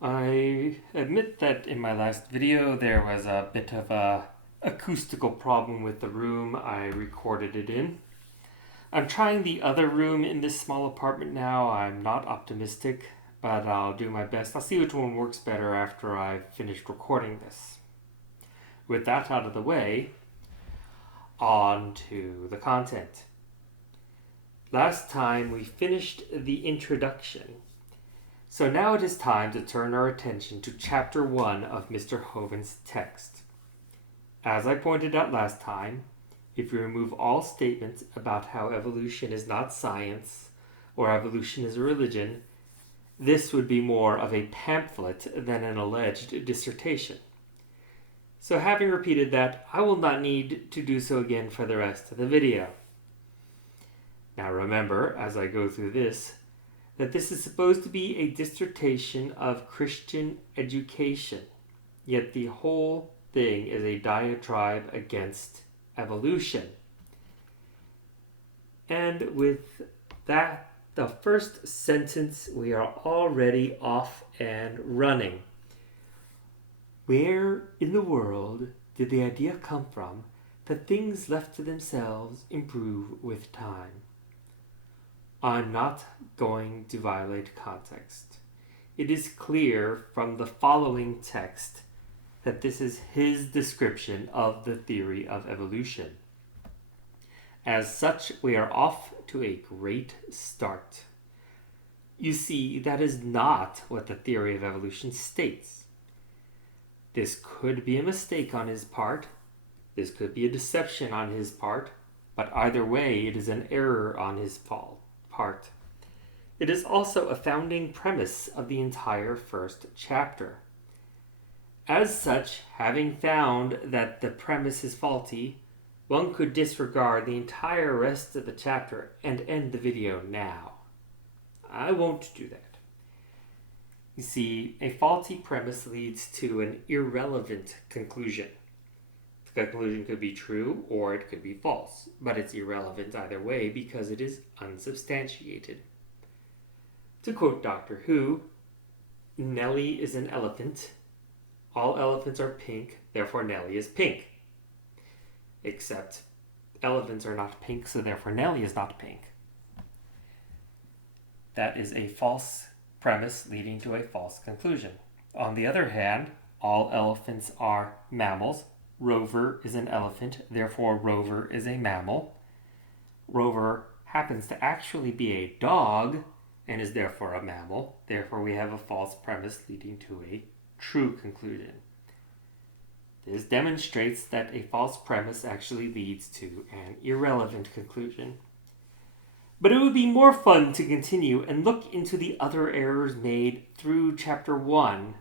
I admit that in my last video there was a bit of a acoustical problem with the room I recorded it in. I'm trying the other room in this small apartment now. I'm not optimistic, but I'll do my best. I'll see which one works better after I've finished recording this. With that out of the way, on to the content. Last time we finished the introduction. So now it is time to turn our attention to Chapter 1 of Mr. Hovind's text. As I pointed out last time, if you remove all statements about how evolution is not science or evolution is a religion, this would be more of a pamphlet than an alleged dissertation. So having repeated that, I will not need to do so again for the rest of the video. Now remember, as I go through this, that this is supposed to be a dissertation of Christian education, yet the whole thing is a diatribe against evolution. And with that, the first sentence, we are already off and running. Where in the world did the idea come from that things left to themselves improve with time? I'm not going to violate context. It is clear from the following text that this is his description of the theory of evolution. As such, we are off to a great start. You see, that is not what the theory of evolution states. This could be a mistake on his part. This could be a deception on his part. But either way, it is an error on his part. It is also a founding premise of the entire first chapter. As such, having found that the premise is faulty, one could disregard the entire rest of the chapter and end the video now. I won't do that. You see, a faulty premise leads to an irrelevant conclusion. The conclusion could be true or it could be false, but it's irrelevant either way because it is unsubstantiated. To quote Doctor Who, Nellie is an elephant. All elephants are pink, therefore Nellie is pink. Except elephants are not pink, so therefore Nellie is not pink. That is a false premise leading to a false conclusion. On the other hand, all elephants are mammals. Rover is an elephant, therefore Rover is a mammal. Rover happens to actually be a dog and is therefore a mammal. Therefore we have a false premise leading to a true conclusion. This demonstrates that a false premise actually leads to an irrelevant conclusion. But it would be more fun to continue and look into the other errors made through Chapter 1.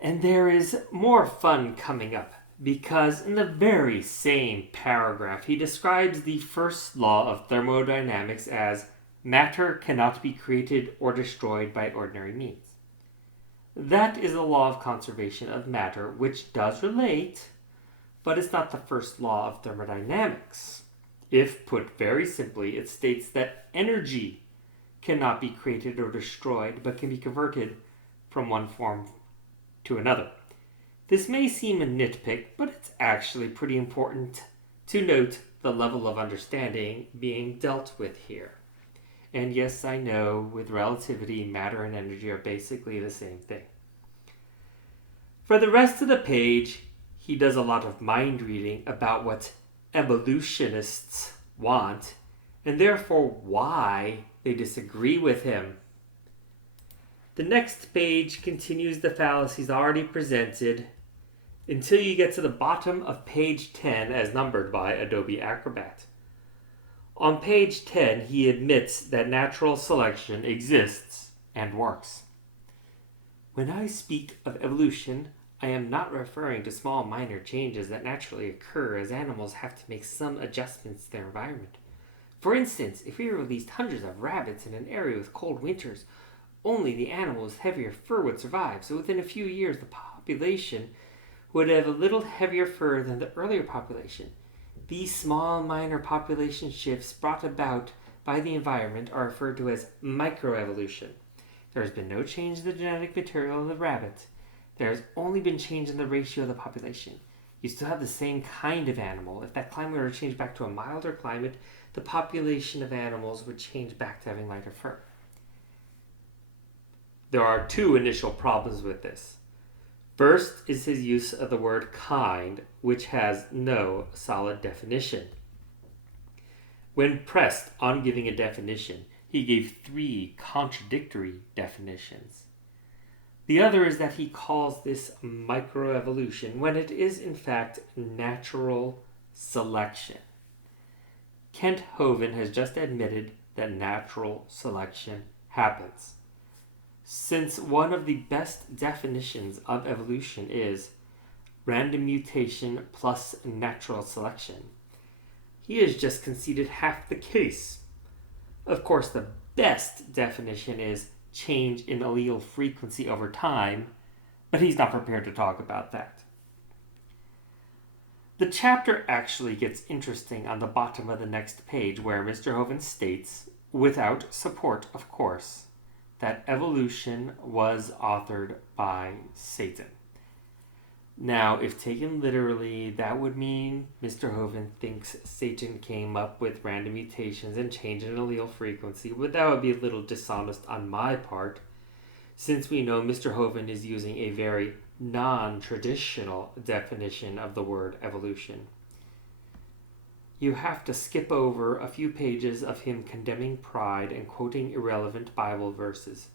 And there is more fun coming up, because in the very same paragraph, he describes the first law of thermodynamics as matter cannot be created or destroyed by ordinary means. That is a law of conservation of matter, which does relate, but it's not the first law of thermodynamics. If put very simply, it states that energy cannot be created or destroyed, but can be converted from one form to another. This may seem a nitpick, but it's actually pretty important to note the level of understanding being dealt with here. And yes, I know, with relativity, matter and energy are basically the same thing. For the rest of the page, he does a lot of mind reading about what evolutionists want, and therefore why they disagree with him. The next page continues the fallacies already presented until you get to the bottom of page 10 as numbered by Adobe Acrobat. On page 10, he admits that natural selection exists and works. When I speak of evolution, I am not referring to small minor changes that naturally occur as animals have to make some adjustments to their environment. For instance, if we released hundreds of rabbits in an area with cold winters, only the animal with heavier fur would survive, so within a few years the population would have a little heavier fur than the earlier population. These small minor population shifts brought about by the environment are referred to as microevolution. There has been no change in the genetic material of the rabbit. There has only been change in the ratio of the population. You still have the same kind of animal. If that climate were to change back to a milder climate, the population of animals would change back to having lighter fur. There are two initial problems with this. First is his use of the word kind, which has no solid definition. When pressed on giving a definition, he gave 3 contradictory definitions. The other is that he calls this microevolution when it is in fact natural selection. Kent Hovind has just admitted that natural selection happens. Since one of the best definitions of evolution is random mutation plus natural selection, he has just conceded half the case. Of course, the best definition is change in allele frequency over time, but he's not prepared to talk about that. The chapter actually gets interesting on the bottom of the next page, where Mr. Hovind states, without support of course, that evolution was authored by Satan. Now, if taken literally, that would mean Mr. Hovind thinks Satan came up with random mutations and change in allele frequency, but that would be a little dishonest on my part, since we know Mr. Hovind is using a very non-traditional definition of the word evolution. You have to skip over a few pages of him condemning pride and quoting irrelevant Bible verses.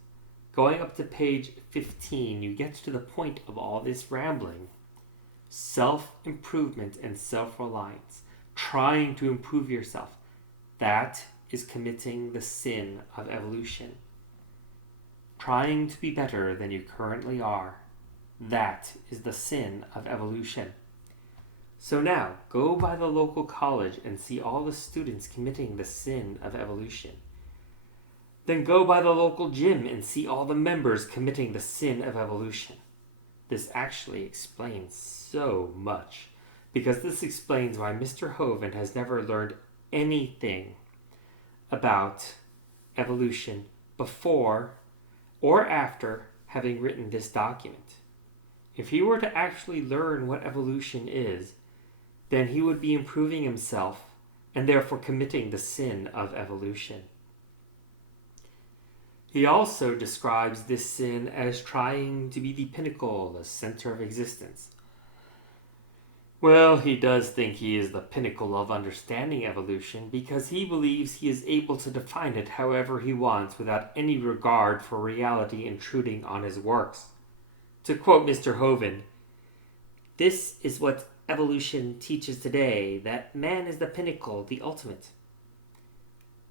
Going up to page 15, you get to the point of all this rambling. Self-improvement and self-reliance. Trying to improve yourself. That is committing the sin of evolution. Trying to be better than you currently are. That is the sin of evolution. So now, go by the local college and see all the students committing the sin of evolution. Then go by the local gym and see all the members committing the sin of evolution. This actually explains so much, because this explains why Mr. Hovind has never learned anything about evolution before or after having written this document. If he were to actually learn what evolution is, then he would be improving himself and therefore committing the sin of evolution. He also describes this sin as trying to be the pinnacle, the center of existence. Well, he does think he is the pinnacle of understanding evolution because he believes he is able to define it however he wants without any regard for reality intruding on his works. To quote Mr. Hovind, "This is what evolution teaches today, that man is the pinnacle, the ultimate."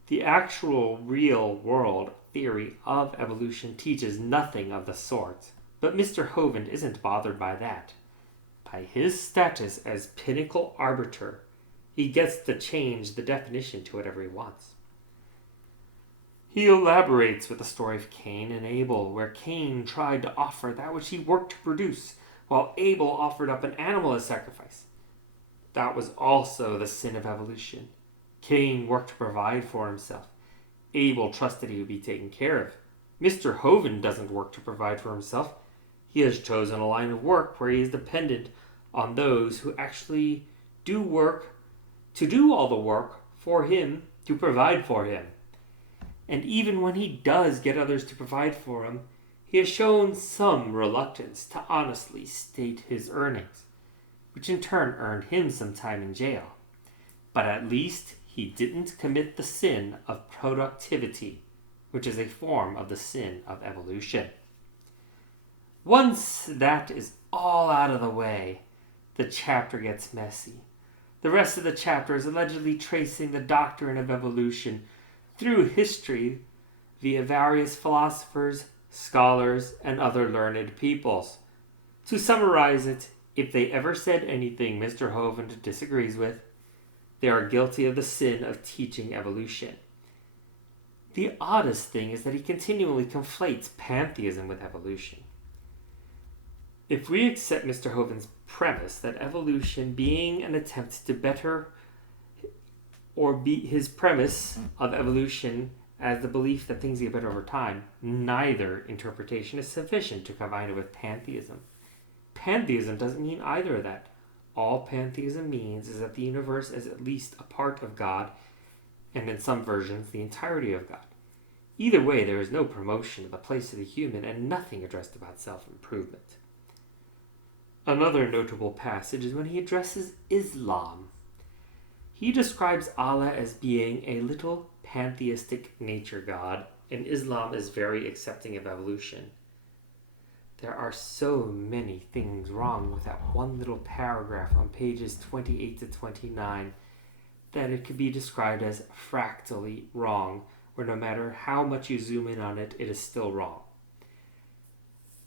The actual real world theory of evolution teaches nothing of the sort, but Mr. Hovind isn't bothered by that. By his status as pinnacle arbiter, he gets to change the definition to whatever he wants. He elaborates with the story of Cain and Abel, where Cain tried to offer that which he worked to produce, while Abel offered up an animal as sacrifice. That was also the sin of evolution. Cain worked to provide for himself. Abel trusted he would be taken care of. Mr. Hovind doesn't work to provide for himself. He has chosen a line of work where he is dependent on those who actually do work, to do all the work for him, to provide for him. And even when he does get others to provide for him, he has shown some reluctance to honestly state his earnings, which in turn earned him some time in jail. But at least he didn't commit the sin of productivity, which is a form of the sin of evolution. Once that is all out of the way, the chapter gets messy. The rest of the chapter is allegedly tracing the doctrine of evolution through history via various philosophers, scholars, and other learned peoples. To summarize it, if they ever said anything Mr. Hovind disagrees with, they are guilty of the sin of teaching evolution. The oddest thing is that he continually conflates pantheism with evolution. If we accept Mr. Hovind's premise that evolution being an attempt to better, or be his premise of evolution as the belief that things get better over time, neither interpretation is sufficient to combine it with pantheism. Pantheism doesn't mean either of that. All pantheism means is that the universe is at least a part of God, and in some versions, the entirety of God. Either way, there is no promotion of the place of the human and nothing addressed about self-improvement. Another notable passage is when he addresses Islam. He describes Allah as being a little pantheistic nature god, and Islam is very accepting of evolution. There are so many things wrong with that one little paragraph on pages 28 to 29 that it could be described as fractally wrong, where no matter how much you zoom in on it, it is still wrong.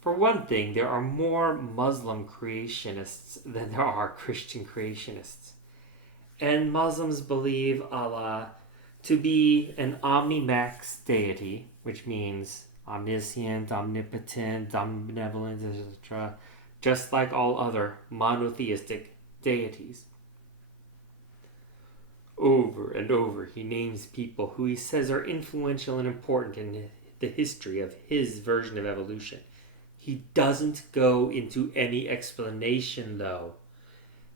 For one thing, there are more Muslim creationists than there are Christian creationists. And Muslims believe Allah to be an omnimax deity, which means omniscient, omnipotent, omnibenevolent, etc., just like all other monotheistic deities. Over and over, he names people who he says are influential and important in the history of his version of evolution. He doesn't go into any explanation, though,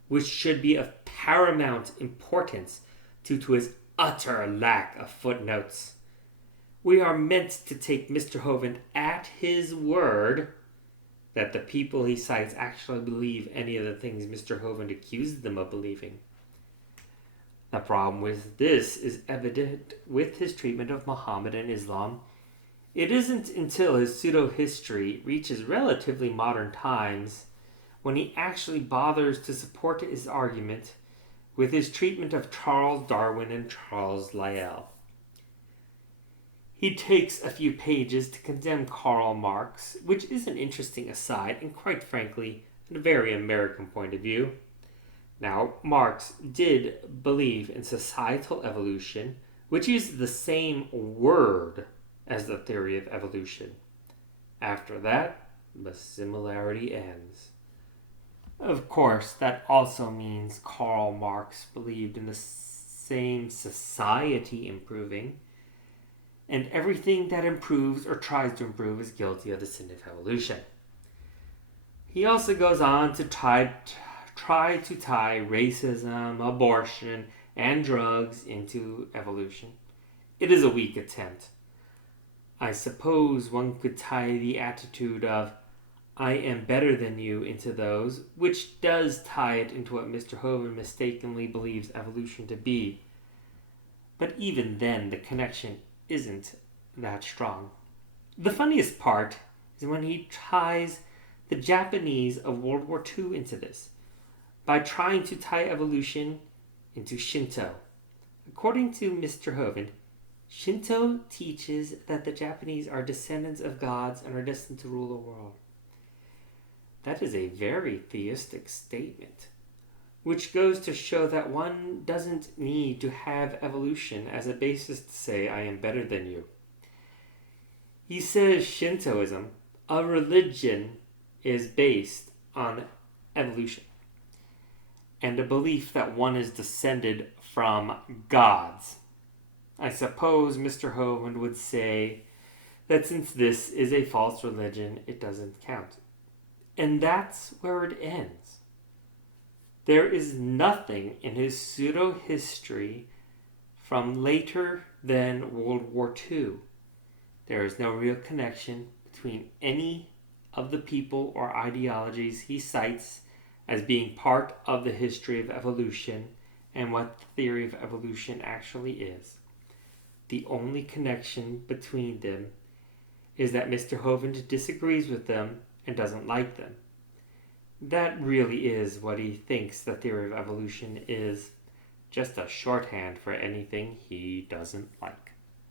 which should be of paramount importance due to his utter lack of footnotes. We are meant to take Mr. Hovind at his word that the people he cites actually believe any of the things Mr. Hovind accuses them of believing. The problem with this is evident with his treatment of Muhammad and Islam. It isn't until his pseudo-history reaches relatively modern times when he actually bothers to support his argument with his treatment of Charles Darwin and Charles Lyell. He takes a few pages to condemn Karl Marx, which is an interesting aside and quite frankly a very American point of view. Now, Marx did believe in societal evolution, which is the same word as the theory of evolution. After that, the similarity ends. Of course, that also means Karl Marx believed in the same society improving, and everything that improves or tries to improve is guilty of the sin of evolution. He also goes on to try to tie racism, abortion, and drugs into evolution. It is a weak attempt. I suppose one could tie the attitude of I am better than you into those, which does tie it into what Mr. Hovind mistakenly believes evolution to be. But even then, the connection isn't that strong. The funniest part is when he ties the Japanese of World War II into this, by trying to tie evolution into Shinto. According to Mr. Hovind, Shinto teaches that the Japanese are descendants of gods and are destined to rule the world. That is a very theistic statement, which goes to show that one doesn't need to have evolution as a basis to say I am better than you. He says Shintoism, a religion, is based on evolution and a belief that one is descended from gods. I suppose Mr. Hovind would say that since this is a false religion, it doesn't count. And that's where it ends. There is nothing in his pseudo-history from later than World War II. There is no real connection between any of the people or ideologies he cites as being part of the history of evolution and what the theory of evolution actually is. The only connection between them is that Mr. Hovind disagrees with them and doesn't like them. That really is what he thinks the theory of evolution is, just a shorthand for anything he doesn't like.